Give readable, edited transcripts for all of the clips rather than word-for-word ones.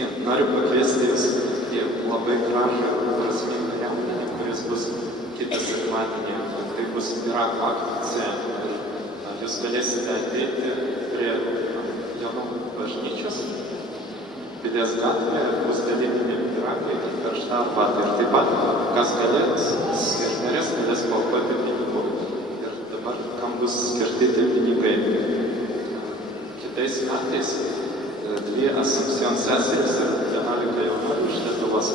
Taigi, noriu pakviesti Jūs į labai gražų prasmingą renginį, kuris bus kitą sekmadienį. Tai bus Irako akcija. Jūs galėsite ateiti prie Jonų bažnyčios, Pilies gatvėje, bus dalykiniai piragai, karšta arbata. Ir taip pat, kas galės ir norės, galės paaukoti pinigų. Ir dabar, kam bus skirti tie pinigai. Kitais metais dvi Asuncion seserys ir 11 jaunuolių iš Lietuvos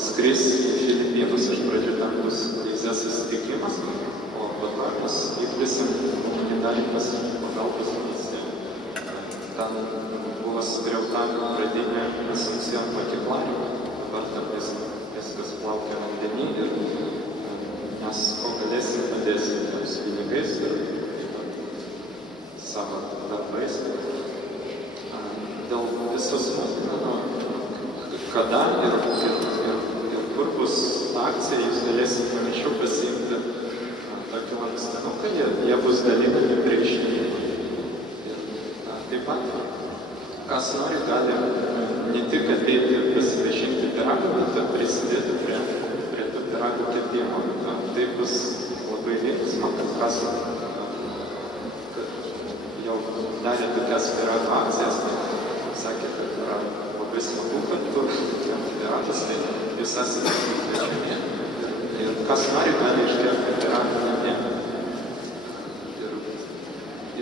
skris į Filipinus. Iš pradžių ten bus krizės susitikimas, o po to mes vykdysim humanitarinės pagalbos misiją. Ten buvo sugriauta pradinė Asuncion mokykla, dabar ten viskas plaukia vandenį ir mes ko galėsim padėsim tiems pinigais ir savo darbais. Dėl viso smulkmenų, kada ir kur bus akcija, jūs galėsite anksčiau pasiimti tokį lankstinuką, jie bus dalinami prieš jį. Taip pat, kas nori, gali ne tik ateiti pasivažinti pyragų, bet ir prisidėti prie tų pyragų kepimo. Tai bus labai linksma, kad kas jau darė tokias pyragų akcijas. Sakė, kad yra labai smagu, kad tu piratas, tai jūs esate kviečiami. Ir kas nori, gali išgerti piratą namie.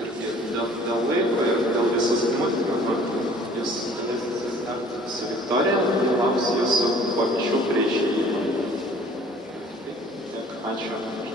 Ir dėl laiko ir dėl visos smulkmenų jūs galėsite susitarti su Viktorija, lauks jūsų po mišių prie išėjimo. Ačiū.